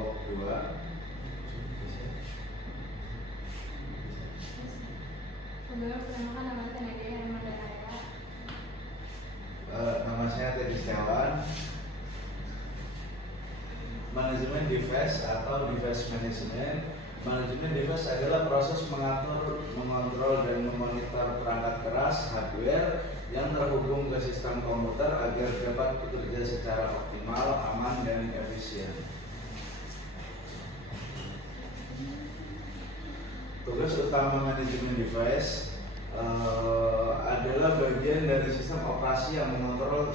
kelompok 2. Perkenalkan, nama saya Nadia Hermanda Raya. Nama saya Teddy Setiawan. Manajemen device atau device management. Manajemen device adalah proses mengatur, mengontrol, dan memonitor perangkat keras hardware yang terhubung ke sistem komputer agar dapat bekerja secara optimal, aman, dan efisien. Tugas utama manajemen device adalah bagian dari sistem operasi yang mengontrol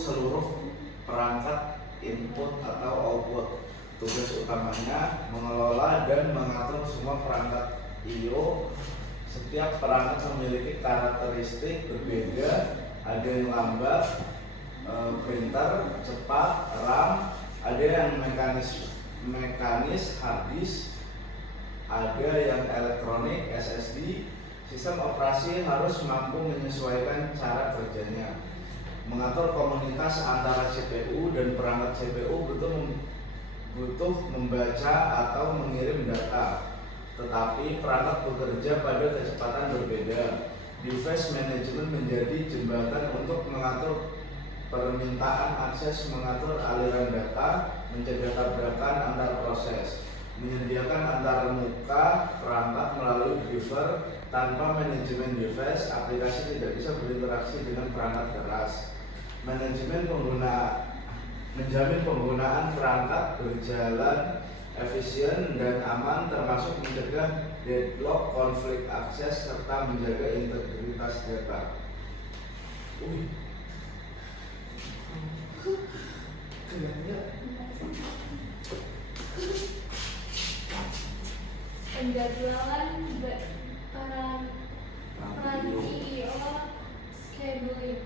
seluruh perangkat input atau output. Tugas utamanya mengelola dan mengatur semua perangkat I/O. Setiap perangkat memiliki karakteristik berbeda. Ada yang lambat, printer, cepat, RAM. Ada yang mekanis, hard disk. Ada yang elektronik, SSD. Sistem operasi harus mampu menyesuaikan cara kerjanya. Mengatur komunikasi antara CPU dan perangkat CPU butuh membaca atau mengirim data, tetapi perangkat bekerja pada kecepatan berbeda. Device management menjadi jembatan untuk mengatur permintaan akses, mengatur aliran data, mencegah tabrakan antar proses, menyediakan antar muka perangkat melalui driver. Tanpa manajemen device, aplikasi tidak bisa berinteraksi dengan perangkat keras. Menjamin penggunaan perangkat berjalan efisien dan aman, termasuk mencegah deadlock, konflik akses, serta menjaga integritas data. Penjadwalan peran I/O scheduling.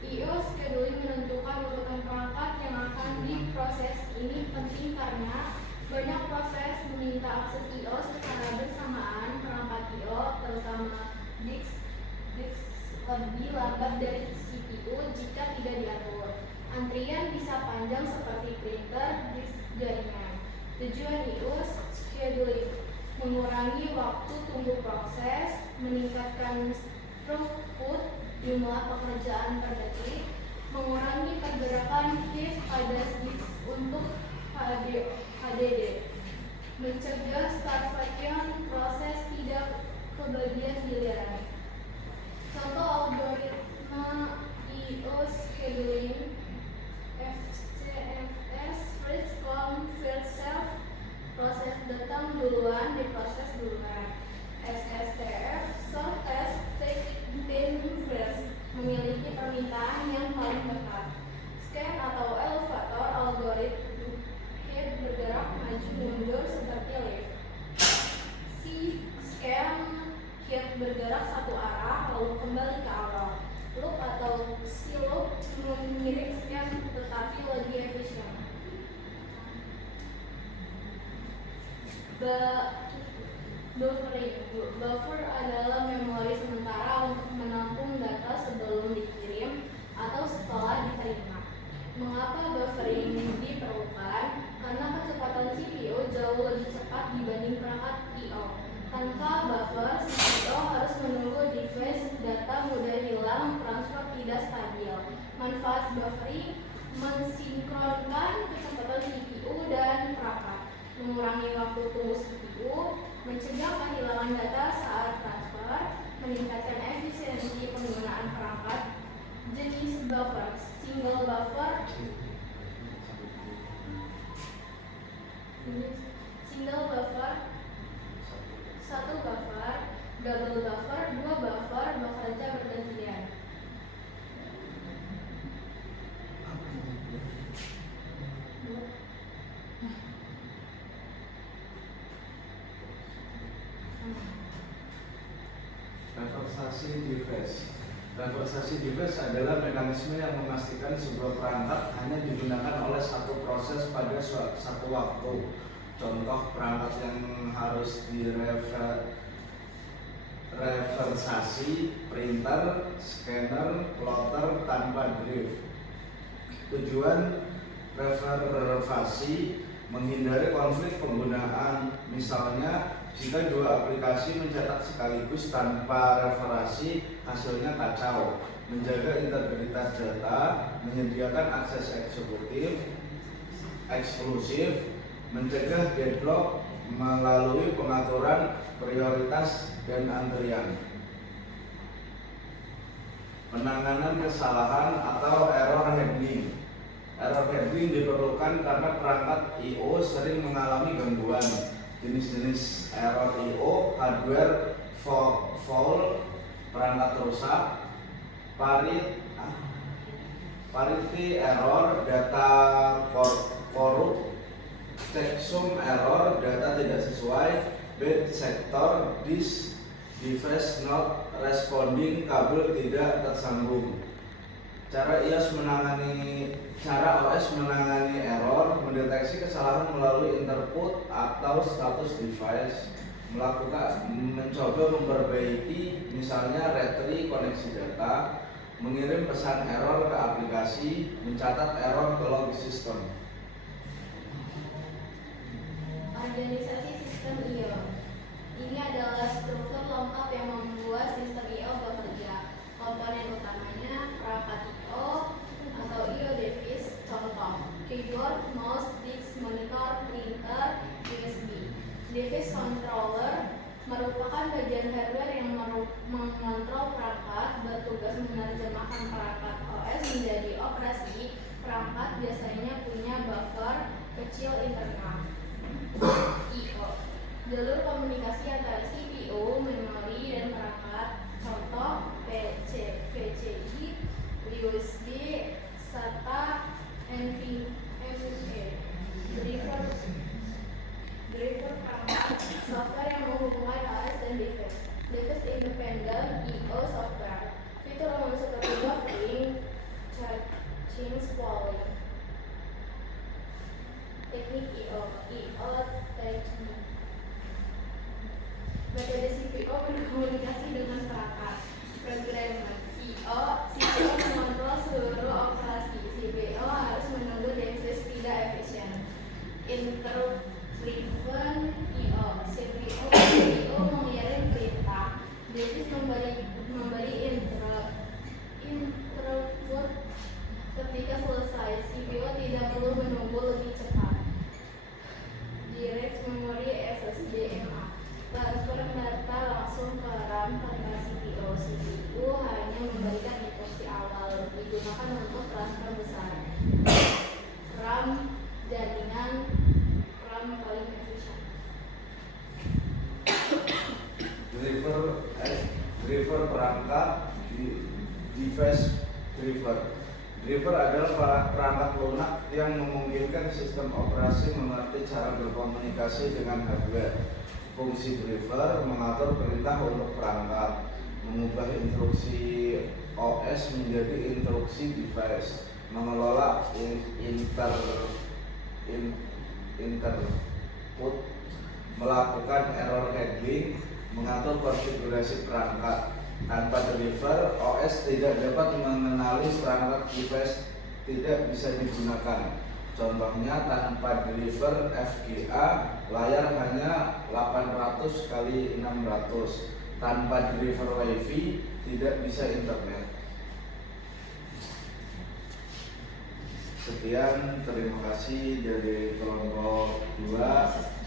I/O scheduling menentukan urutan perangkat yang akan diproses. Ini penting karena banyak proses meminta akses I/O secara bersamaan. Perangkat I/O, terutama disk lebih lambat dari CPU jika tidak diatur. Antrian bisa panjang seperti printer, disk jaringan. Tujuan I/O scheduling: mengurangi waktu tunggu proses, meningkatkan throughput, jumlah pekerjaan per detik, mengurangi pergerakan heap pada disk untuk HDD, mencegah starvation, proses tidak kebagian giliran. Contoh algoritma I/O scheduling: FCFS, first come first serve, proses datang duluan diproses duluan. SSTF, shortest take first, memiliki permintaan yang paling dekat. Scan atau elevator, algoritma head bergerak maju mundur seperti lift. Scan, head bergerak satu arah lalu kembali ke awal. Loop atau C-loop mengirim scan tetapi lebih efisien. Buffer adalah memori sementara untuk menampung data sebelum dikirim atau setelah diterima. Mengapa buffering diperlukan? Karena kecepatan CPU jauh lebih cepat dibanding perangkat I/O. Tanpa buffer, CPU harus menunggu device data mudah hilang, transfer tidak stabil. Manfaat buffering: mensinkronkan kecepatan CPU dan perangkat, mengurangi waktu tunggu CPU, mencegah kehilangan data saat transfer, meningkatkan efisiensi penggunaan perangkat. Jenis buffer: single buffer, satu buffer, double buffer, dua buffer, bekerja bergantian. Reversasi device adalah mekanisme yang memastikan sebuah perangkat hanya digunakan oleh satu proses pada satu waktu. Contoh perangkat yang harus direversasi: printer, scanner, plotter tanpa drive. Tujuan reversasi: menghindari konflik penggunaan, misalnya jika dua aplikasi mencetak sekaligus tanpa referensi, hasilnya kacau. Menjaga integritas data, menyediakan akses eksklusif, mencegah deadlock melalui pengaturan prioritas dan antrian. Penanganan kesalahan atau error handling. Error handling diperlukan karena perangkat I/O sering mengalami gangguan. Jenis-jenis error I/O: hardware fault, perangkat rusak, parity error, data korup, checksum error, data tidak sesuai, bad sector, disk device not responding, kabel tidak tersambung. Cara OS menangani error: mendeteksi kesalahan melalui interput atau status device, mencoba memperbaiki, misalnya retry koneksi data, mengirim pesan error ke aplikasi, mencatat error ke log system. Organisasi sistem I/O. Ini adalah struktur lengkap yang membuat sistem I/O bekerja. Komponen utamanya perangkat I/O atau I/O device, contoh keyboard, mouse, disk, monitor, printer, USB. Device controller merupakan bagian hardware yang mengontrol perangkat, bertugas menerjemahkan perangkat OS menjadi operasi. Perangkat biasanya punya buffer kecil internal. I/O, jalur komunikasi antara CPU, memori, dan perangkat, contoh PCI, USB, SATA, NVMe. Driver perangkat, software yang menghubungkan OS dan device. Device independent I/O software. Fitur umum seperti buffering, charging, spooling. Teknik I/O teknik. Metode CPU berkomunikasi dengan perangkat. Programmer I/O, CPU mengontrol seluruh operasi. CPU harus menunggu device tidak efisien. Interrupt-driven I/O, CPU mengirim perintah. Device memberi interrupt ketika selesai. CPU tidak perlu menunggu, lebih cepat. Direct Memory SSD (DMA), transfer data langsung ke RAM tanpa CPU. CPU hanya memberikan instruksi awal, digunakan untuk transfer besar. RAM jaringan, RAM paling efisien. Driver perangkat, device driver. Driver adalah perangkat lunak yang memungkinkan sistem operasi mengerti cara berkomunikasi dengan hardware. Fungsi driver mengatur perintah untuk perangkat, mengubah instruksi OS menjadi instruksi device, mengelola interput, melakukan error handling, mengatur konfigurasi perangkat. Tanpa driver, OS tidak dapat mengenali perangkat device tidak bisa digunakan. Contohnya, tanpa driver FGA, layar hanya 800 x 600. Tanpa driver WiFi, tidak bisa internet. Sekian, terima kasih dari kelompok 2.